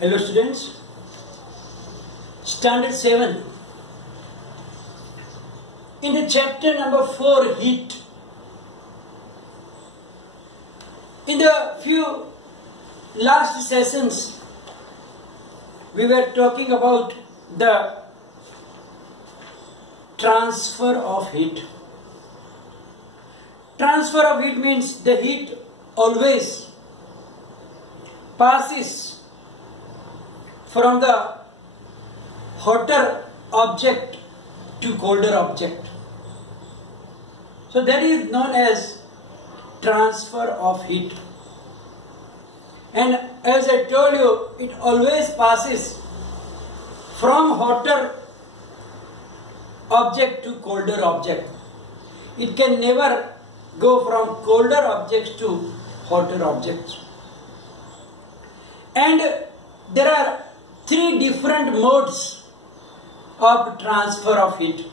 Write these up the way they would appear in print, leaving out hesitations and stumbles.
Hello students, Standard 7. In the chapter number 4, heat, in the few last sessions, we were talking about the transfer of heat. Transfer of heat means the heat always passes from the hotter object to colder object. So that is known as transfer of heat. And as I told you, it always passes from hotter object to colder object. It can never go from colder objects to hotter objects. And there are 3 different modes of transfer of heat.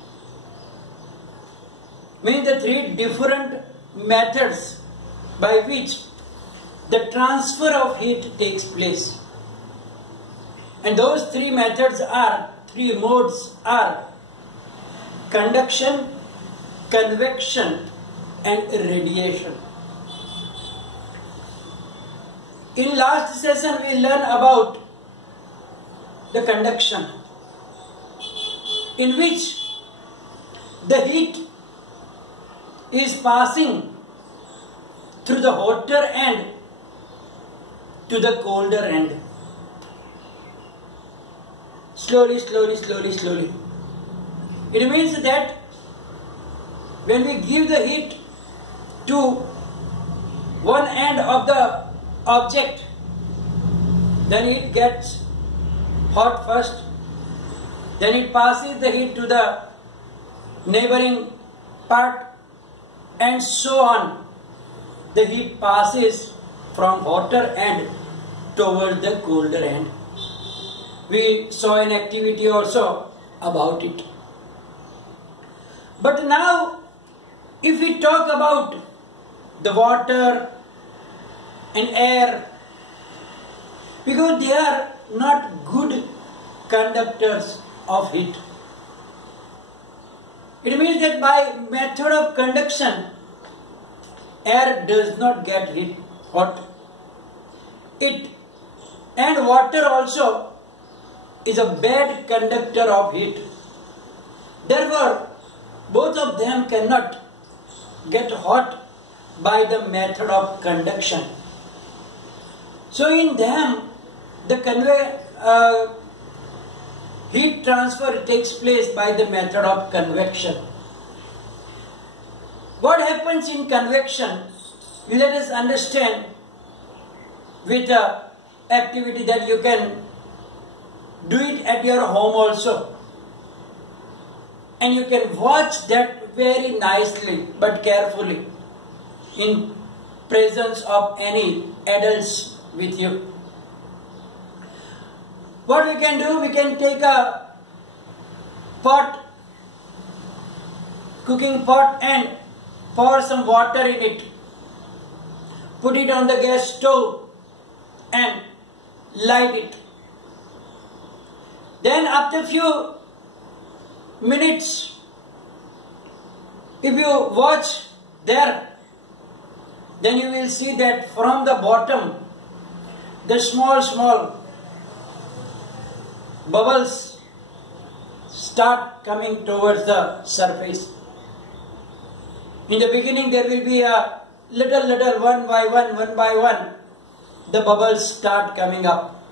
Means the 3 different methods by which the transfer of heat takes place. And those 3 methods are, 3 modes are conduction, convection and radiation. In last session we learned about the conduction, in which the heat is passing through the hotter end to the colder end. Slowly, slowly, slowly, slowly. It means that when we give the heat to one end of the object, then it gets hot first, then it passes the heat to the neighboring part, and so on. The heat passes from hotter end towards the colder end. We saw an activity also about it. But now, if we talk about the water and air, because they are not good conductors of heat. It means that by method of conduction, air does not get hot. And water also is a bad conductor of heat. Therefore, both of them cannot get hot by the method of conduction. So in them, the heat transfer takes place by the method of convection. What happens in convection? Let us understand with the activity that you can do it at your home also. And you can watch that very nicely but carefully in presence of any adults with you. What we can do, we can take a pot, cooking pot, and pour some water in it. Put it on the gas stove and light it. Then after few minutes, if you watch there, then you will see that from the bottom, the small bubbles start coming towards the surface. In the beginning there will be a little one by one, the bubbles start coming up.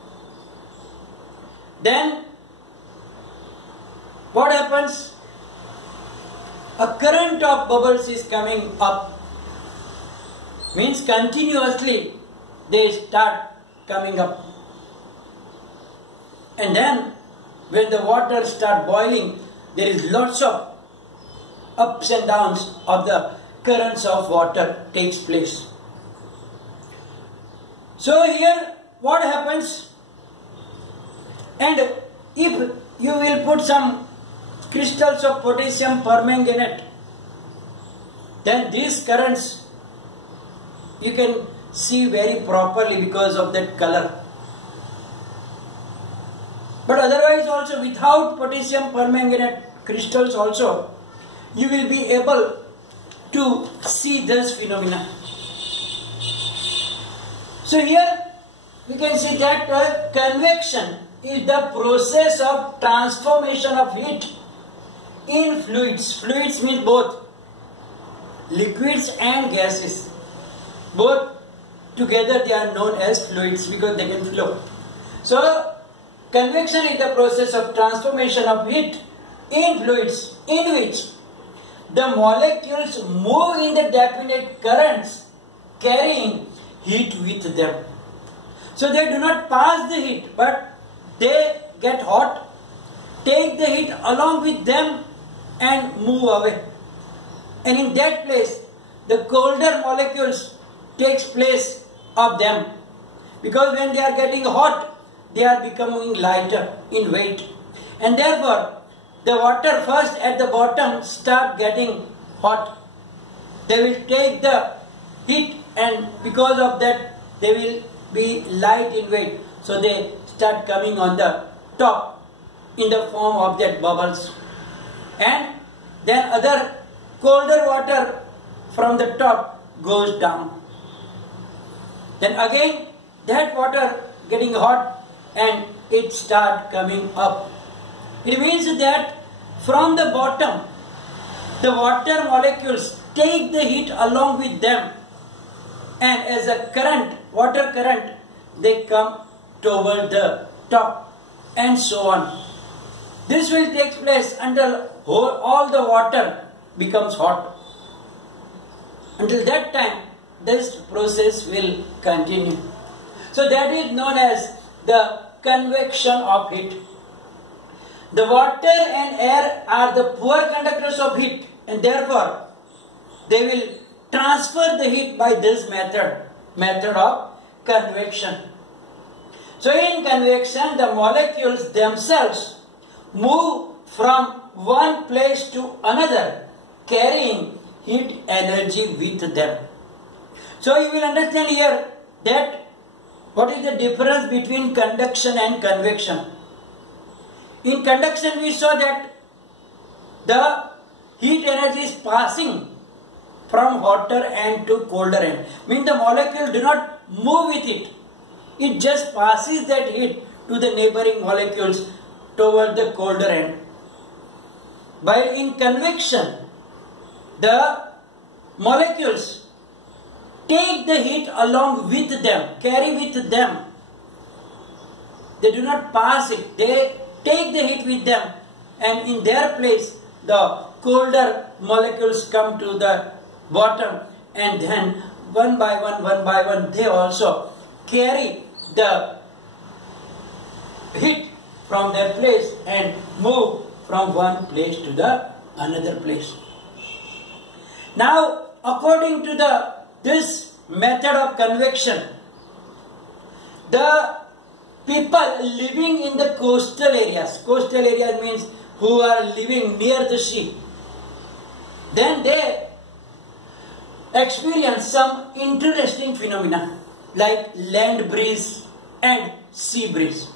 Then what happens? A current of bubbles is coming up. Means continuously they start coming up. And then when the water starts boiling, there is lots of ups and downs of the currents of water takes place. So here what happens? And if you will put some crystals of potassium permanganate, then these currents you can see very properly because of that color. But otherwise also, without potassium permanganate crystals also, you will be able to see this phenomena. So here we can see that convection is the process of transformation of heat in fluids. Fluids means both liquids and gases. Both together they are known as fluids because they can flow. So convection is the process of transformation of heat in fluids in which the molecules move in the definite currents carrying heat with them. So they do not pass the heat, but they get hot, take the heat along with them and move away. And in that place, the colder molecules takes place of them. Because when they are getting hot, they are becoming lighter in weight. And therefore, the water first at the bottom start getting hot. They will take the heat and because of that they will be light in weight. So they start coming on the top in the form of that bubbles. And then other colder water from the top goes down. Then again that water getting hot and it start coming up. It means that from the bottom the water molecules take the heat along with them, and as a current, water current, they come toward the top and so on. This will take place until all the water becomes hot. Until that time, this process will continue. So that is known as the convection of heat. The water and air are the poor conductors of heat, and therefore they will transfer the heat by this method of convection. So in convection, the molecules themselves move from one place to another, carrying heat energy with them. So you will understand here that what is the difference between conduction and convection. In conduction we saw that the heat energy is passing from hotter end to colder end. Means the molecule do not move with it. It just passes that heat to the neighboring molecules toward the colder end. While in convection, the molecules take the heat along with them, carry with them. They do not pass it. They take the heat with them, and in their place the colder molecules come to the bottom, and then one by one they also carry the heat from their place and move from one place to the another place. Now according to this method of convection, the people living in the coastal areas means who are living near the sea, then they experience some interesting phenomena like land breeze and sea breeze.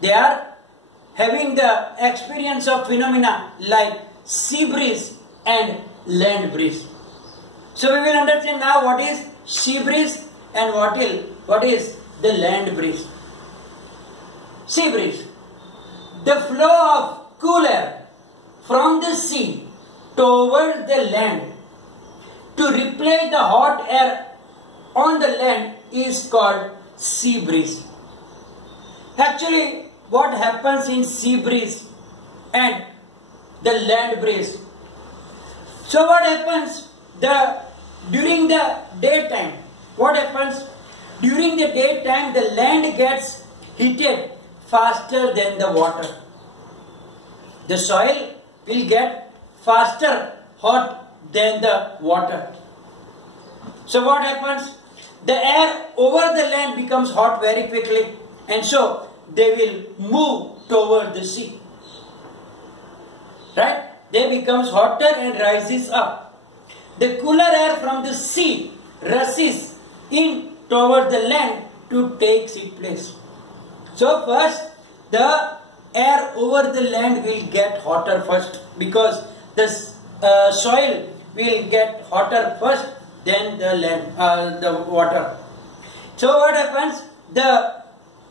They are having the experience of phenomena like sea breeze and land breeze. So we will understand now what is sea breeze and what is the land breeze. Sea breeze, the flow of cool air from the sea toward the land to replace the hot air on the land is called sea breeze. Actually, what happens in sea breeze and the land breeze? So what happens during the daytime? What happens? During the daytime, the land gets heated faster than the water. The soil will get faster hot than the water. So what happens? The air over the land becomes hot very quickly, and so they will move toward the sea. Right? They becomes hotter and rises up. The cooler air from the sea rushes in toward the land to take its place. So first the air over the land will get hotter first, because the soil will get hotter first, then the land, the water. So what happens? The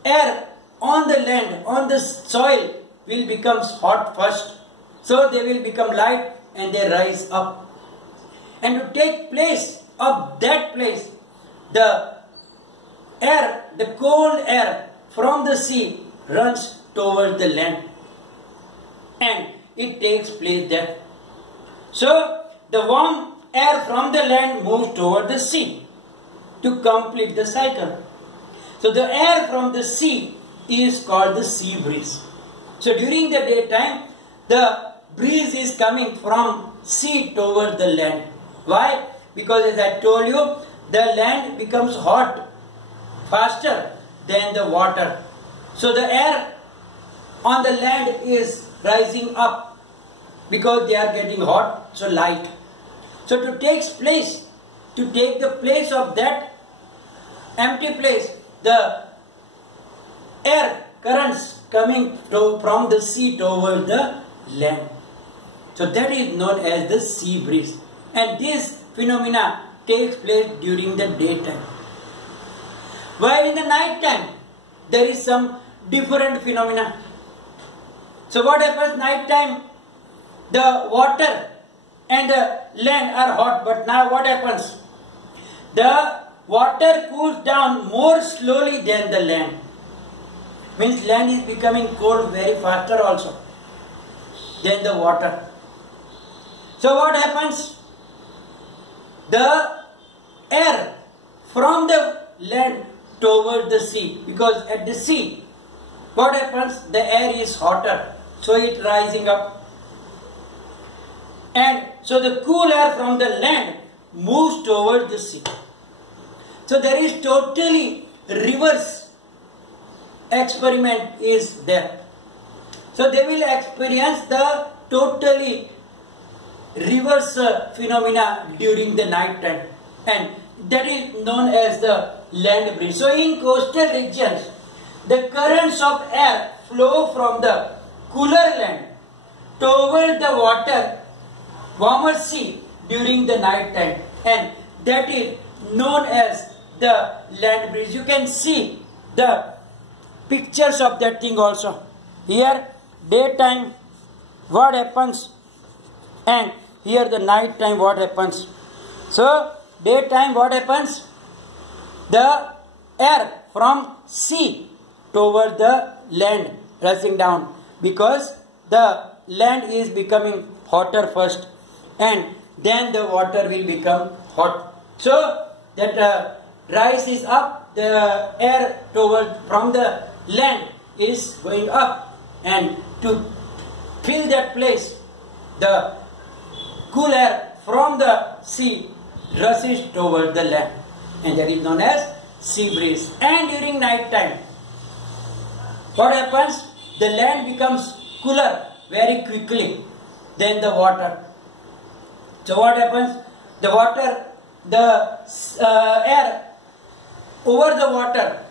air on the land, on the soil, will become hot first. So they will become light and they rise up. And to take place of that place, the air, the cold air from the sea runs towards the land. And it takes place there. So the warm air from the land moves toward the sea to complete the cycle. So the air from the sea is called the sea breeze. So during the daytime, the breeze is coming from sea toward the land. Why? Because as I told you, the land becomes hot faster than the water. So the air on the land is rising up because they are getting hot, so light. So to take the place of that empty place, the air currents coming from the sea toward the land. So that is known as the sea breeze. And this phenomena takes place during the daytime. While in the night time, there is some different phenomena. So what happens night time? The water and the land are hot, but now what happens? The water cools down more slowly than the land. Means land is becoming cold very faster also than the water. So what happens? The air from the land toward the sea, because at the sea, what happens? The air is hotter, so it rising up. And so the cool air from the land moves toward the sea. So there is totally reverse experiment is there. So they will experience the totally reverse phenomena during the night time, and that is known as the land breeze. So in coastal regions, the currents of air flow from the cooler land toward the warmer sea during the night time, and that is known as the land breeze. You can see the pictures of that thing also. Here daytime what happens, and here the night time what happens. So daytime what happens? The air from sea toward the land rushing down, because the land is becoming hotter first and then the water will become hot. So that rise is up, the air from the land is going up, and to fill that place, the cool air from the sea rushes toward the land, and that is known as sea breeze. And during night time, what happens? The land becomes cooler very quickly than the water. So what happens? The air over the water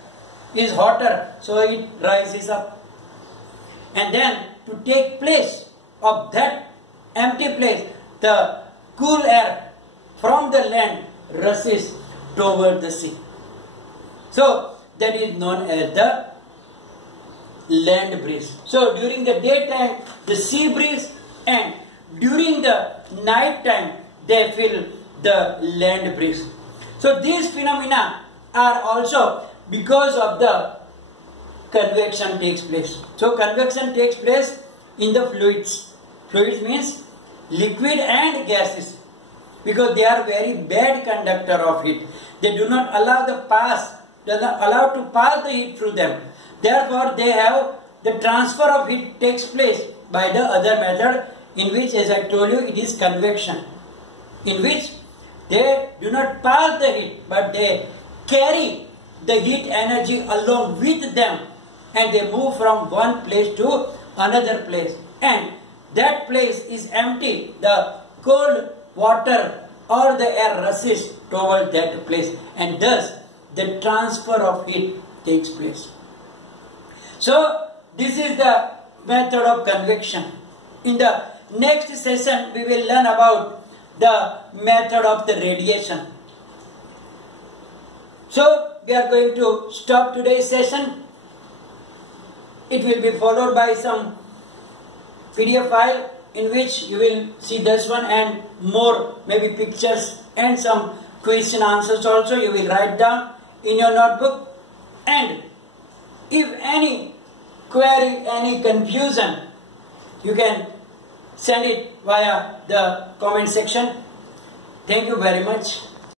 is hotter, so it rises up. And then to take place of that empty place, the cool air from the land rushes toward the sea. So that is known as the land breeze. So during the daytime, the sea breeze, and during the night time, they feel the land breeze. So these phenomena are also because of the convection takes place. So convection takes place in the fluids. Fluids means liquid and gases, because they are very bad conductor of heat. They do not allow to pass the heat through them. Therefore, they have the transfer of heat takes place by the other method, in which, as I told you, it is convection, in which they do not pass the heat, but they carry the heat energy along with them, and they move from one place to another place, and that place is empty. The cold water or the air rushes toward that place, and thus the transfer of heat takes place. So this is the method of convection. In the next session, we will learn about the method of the radiation. So, we are going to stop today's session. It will be followed by some PDF file in which you will see this one and more, maybe pictures and some question answers also you will write down in your notebook. And if any query, any confusion, you can send it via the comment section. Thank you very much.